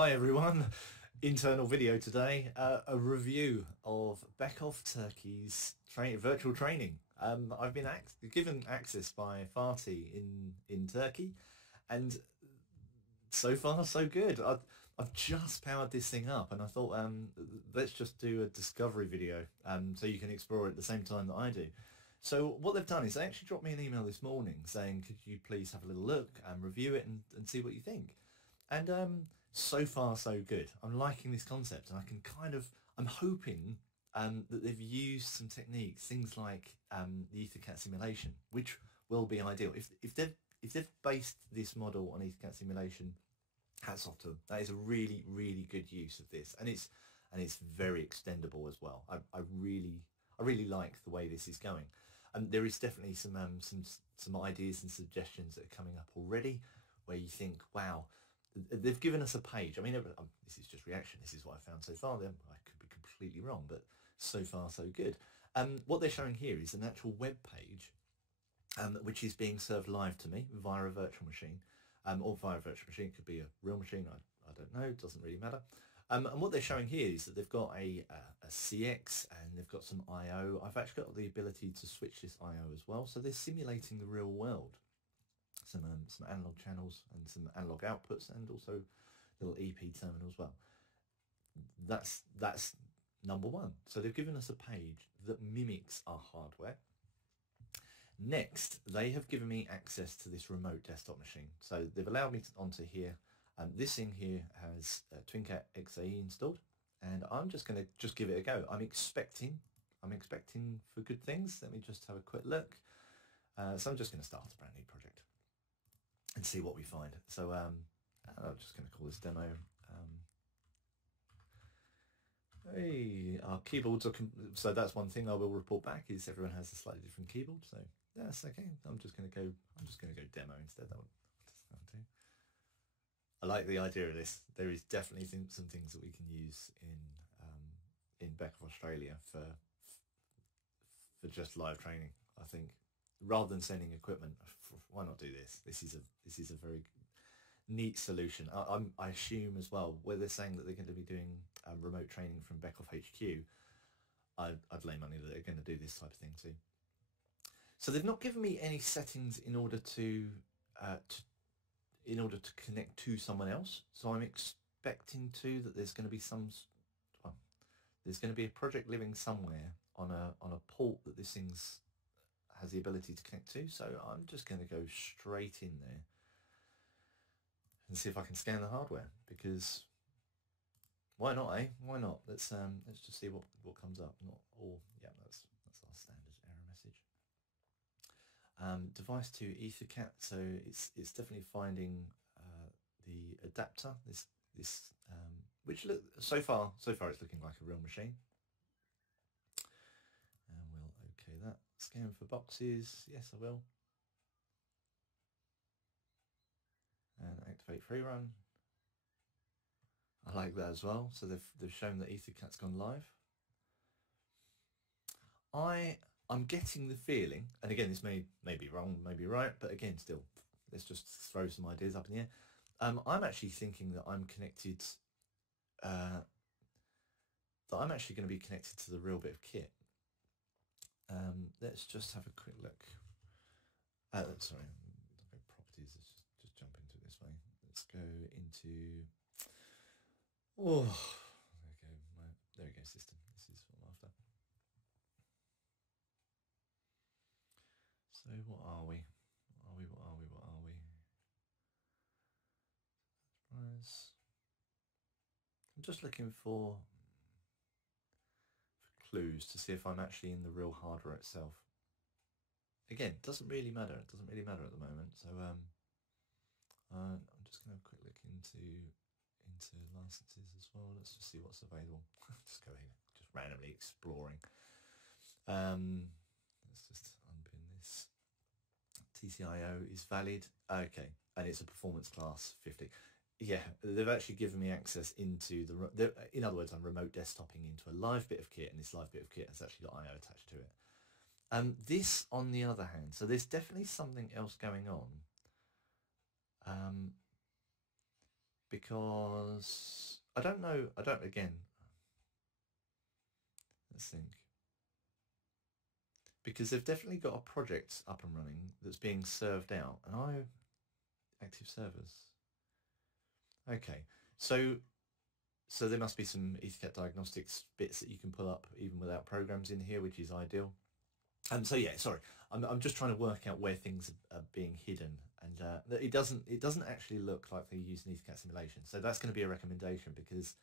Hi everyone, internal video today, a review of Beckhoff Türkiye's virtual training. I've been given access by Fatih in Turkey, and so far so good. I've just powered this thing up and I thought let's just do a discovery video so you can explore it at the same time that I do. So what they've done is they actually dropped me an email this morning saying could you please have a little look and review it and see what you think. And so far so good. I'm liking this concept, and I'm hoping that they've used some techniques, things like the EtherCAT simulation, which will be ideal. If they've based this model on EtherCAT simulation, hats off to them. That is a really, really good use of this, and it's very extendable as well. I really like the way this is going. There is definitely some ideas and suggestions that are coming up already, where you think, wow. They've given us a page. I mean, this is just reaction. This is what I found so far. I could be completely wrong, but so far so good. What they're showing here is an actual web page, which is being served live to me via a virtual machine, or via a virtual machine. It could be a real machine. I don't know. It doesn't really matter. And what they're showing here is that they've got a CX and they've got some I/O. I've actually got the ability to switch this I/O as well. So they're simulating the real world. Some analog channels and some analog outputs, and also little EP terminal as well. That's number one. So they've given us a page that mimics our hardware. Next, they have given me access to this remote desktop machine. So they've allowed me onto here. This thing here has TwinCAT XAE installed, and I'm just going to give it a go. I'm expecting for good things. Let me just have a quick look. So I'm just going to start a brand new project and see what we find. So I'm just going to call this demo. Hey, our keyboards are so that's one thing I will report back is everyone has a slightly different keyboard. So that's okay. I'm just going to go demo instead. That'll do. I like the idea of this. There is definitely some things that we can use in Beckhoff Australia for just live training. I think. Rather than sending equipment, why not do this? This is a very neat solution. I assume as well, where they're saying that they're going to be doing remote training from Beckhoff HQ, I'd lay money that they're going to do this type of thing too. So they've not given me any settings in order to connect to someone else. So I'm expecting that there's going to be there's going to be a project living somewhere on a port that this thing's has the ability to connect to. So I'm just going to go straight in there and see if I can scan the hardware, because why not, eh? Why not? Let's just see what comes up. Yeah, that's our standard error message. Device to EtherCAT, so it's definitely finding the adapter. This which so far it's looking like a real machine. And we'll okay that. Scan for boxes, yes I will. And activate free run. I like that as well. So they've shown that EtherCAT's gone live. I'm getting the feeling, and again this may be wrong, may be right, but again still, let's just throw some ideas up in the air. I'm actually thinking that I'm connected, that I'm actually going to be connected to the real bit of kit. Let's just have a quick look. Sorry, properties. Let's just jump into it this way. Let's go into. Oh, there we go. System. This is what I'm after. So what are we? What are we? Enterprise. I'm just looking for clues to see if I'm actually in the real hardware itself. Again, it doesn't really matter. It doesn't really matter at the moment. So I'm just going to have a quick look into licenses as well. Let's just see what's available. Just go in, just randomly exploring. Let's just unpin this. TCIO is valid. Okay, and it's a performance class 50. Yeah, they've actually given me access into in other words, I'm remote desktoping into a live bit of kit, and this live bit of kit has actually got I/O attached to it. This, on the other hand, so there's definitely something else going on. because I don't know, again, let's think. Because they've definitely got a project up and running that's being served out, and active servers. Okay, so there must be some EtherCAT diagnostics bits that you can pull up even without programs in here, which is ideal. So yeah, sorry, I'm just trying to work out where things are being hidden, and it doesn't actually look like they use an EtherCAT simulation. So that's going to be a recommendation, because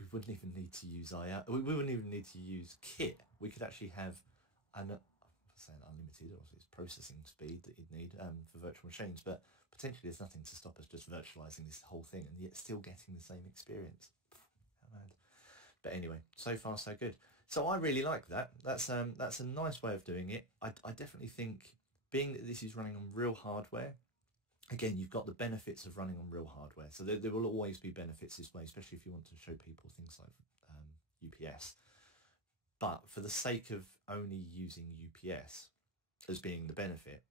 we wouldn't even need to use IO. We wouldn't even need to use kit. We could actually have I'm saying unlimited, obviously it's processing speed that you'd need for virtual machines, but potentially there's nothing to stop us just virtualizing this whole thing and yet still getting the same experience. How mad. But anyway, so far so good. So I really like that. That's a nice way of doing it. I definitely think, being that this is running on real hardware, again, you've got the benefits of running on real hardware. So there will always be benefits this way, especially if you want to show people things like UPS. But for the sake of only using UPS as being the benefit,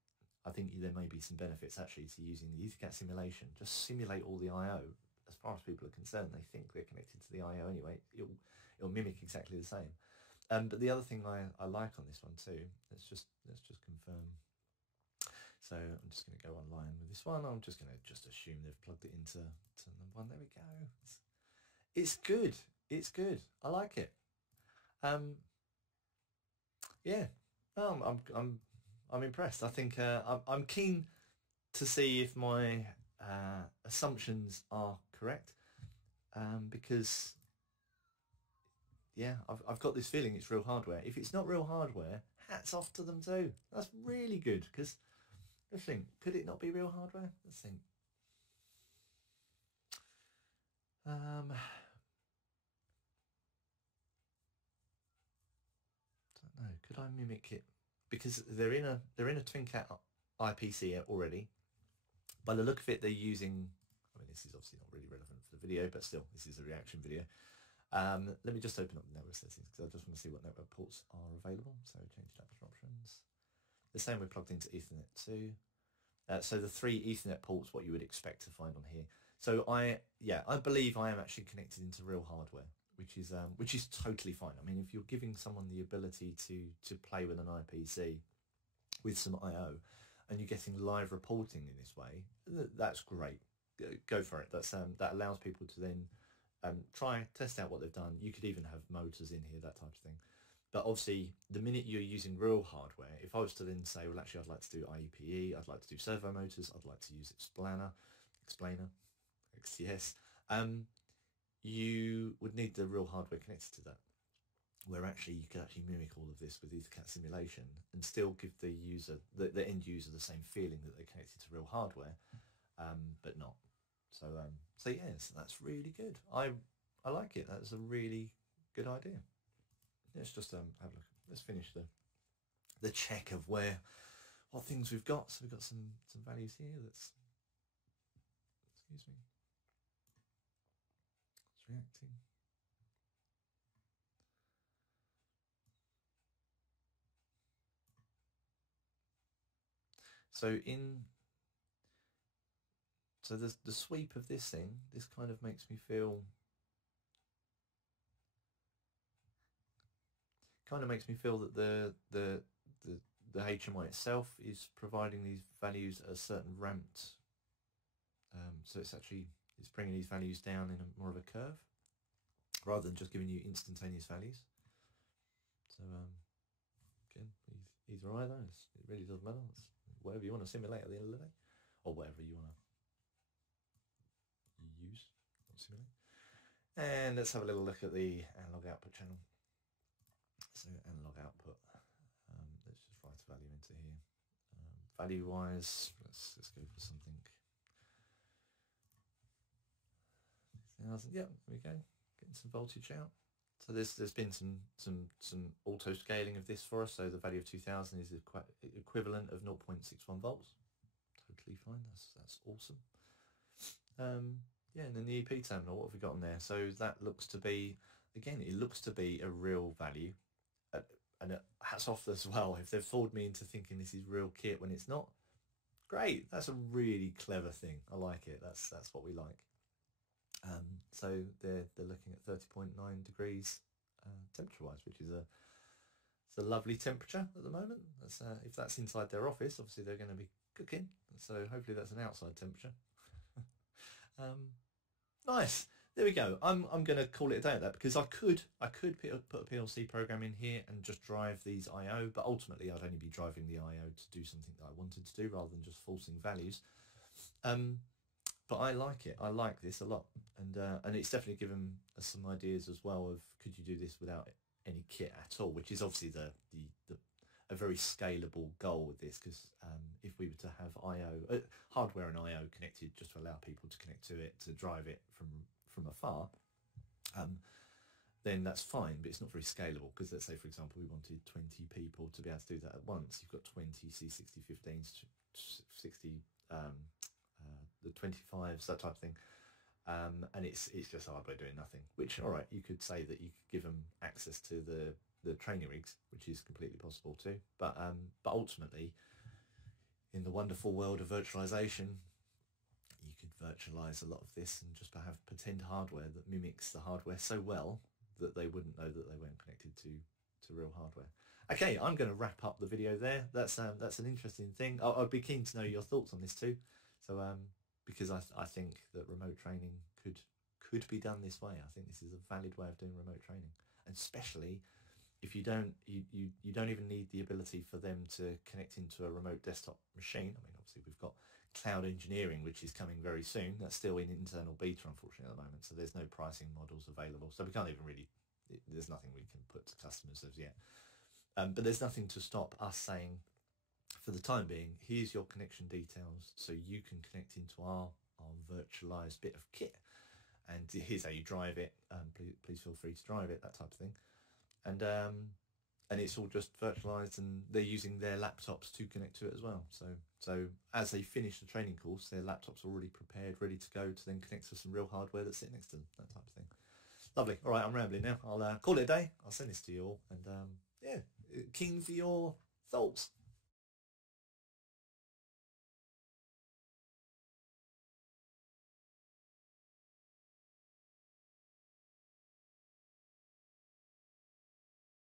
I think there may be some benefits actually to using the EtherCAT simulation. Just simulate all the I/O. As far as people are concerned, they think they're connected to the I/O anyway. It'll mimic exactly the same. But the other thing I like on this one too, let's just confirm. So I'm just going to go online with this one. I'm just going to assume they've plugged it into number one. There we go. It's good. It's good. I like it. Yeah. I'm impressed. I think I'm keen to see if my assumptions are correct, because yeah, I've got this feeling it's real hardware. If it's not real hardware, hats off to them too. That's really good, because let's think, could it not be real hardware? Let's think. Don't know. Could I mimic it? Because they're in a TwinCat IPC already. By the look of it, they're using, I mean, this is obviously not really relevant for the video, but still, this is a reaction video. Let me just open up the network settings, because I just want to see what network ports are available. So change adapter options. The same, we're plugged into Ethernet 2. So the 3 Ethernet ports, what you would expect to find on here. So I believe I am actually connected into real hardware, which is totally fine. I mean, if you're giving someone the ability to play with an IPC with some I/O, and you're getting live reporting in this way, that's great. Go for it. That allows people to then test out what they've done. You could even have motors in here, that type of thing. But obviously, the minute you're using real hardware, if I was to then say, well, actually, I'd like to do IEPE, I'd like to do servo motors, I'd like to use explainer, XTS, you would need the real hardware connected to that, where actually you could actually mimic all of this with EtherCAT simulation and still give the user, the end user, the same feeling that they're connected to real hardware, but not. So yes, that's really good. I like it. That's a really good idea. Let's just have a look. Let's finish the check of what things we've got. So we've got some values here. Excuse me. It's reacting. So the sweep of this thing, this kind of makes me feel. Kind of makes me feel that the HMI itself is providing these values at a certain ramped, so it's bringing these values down in more of a curve, rather than just giving you instantaneous values. So again, either either, it really doesn't matter. It's whatever you want to simulate at the end of the day, or whatever you want to use, not simulate. And let's have a little look at the analog output channel. So analog output, let's just write a value into here. Value wise, let's go for something. 1000. Yeah, there we go. Getting some voltage out. So there's been some auto scaling of this for us. So the value of 2000 is quite equivalent of 0.61 volts. Totally fine. That's awesome. Yeah, and then the EP terminal, what have we got on there? So that looks to be, again, it looks to be a real value. And hats off as well if they've fooled me into thinking this is real kit when it's not. Great, that's a really clever thing. I like it. That's what we like. So they're looking at 30.9 degrees temperature-wise, which is it's a lovely temperature at the moment. That's, if that's inside their office, obviously they're going to be cooking. So hopefully that's an outside temperature. Nice. There we go. I'm going to call it a day at that, because I could put a PLC program in here and just drive these I/O, but ultimately I'd only be driving the I/O to do something that I wanted to do rather than just forcing values. But I like it. I like this a lot, and it's definitely given us some ideas as well of could you do this without any kit at all, which is obviously a very scalable goal with this, because if we were to have I/O hardware and I/O connected just to allow people to connect to it to drive it from afar, then that's fine, but it's not very scalable, because let's say for example we wanted 20 people to be able to do that at once. You've got 20 C6015s, 60 the 25s, that type of thing, and it's just hardware doing nothing, which, all right, you could say that you could give them access to the training rigs, which is completely possible too, but ultimately in the wonderful world of virtualization, you could virtualize a lot of this and just have pretend hardware that mimics the hardware so well that they wouldn't know that they weren't connected to real hardware. Okay, I'm going to wrap up the video there. That's an interesting thing. I'd be keen to know your thoughts on this too. So because I think that remote training could be done this way. I think this is a valid way of doing remote training, and especially if you don't even need the ability for them to connect into a remote desktop machine. I mean, obviously we've got cloud engineering, which is coming very soon. That's still in internal beta, unfortunately, at the moment. So there's no pricing models available. So we can't even really, there's nothing we can put to customers as yet. But there's nothing to stop us saying, for the time being, here's your connection details so you can connect into our virtualized bit of kit. And here's how you drive it. Please feel free to drive it, that type of thing. And it's all just virtualized, and they're using their laptops to connect to it as well. So as they finish the training course, their laptops are already prepared, ready to go to then connect to some real hardware that's sitting next to them, that type of thing. Lovely. All right, I'm rambling now. I'll call it a day. I'll send this to you all, and yeah, keen for your thoughts.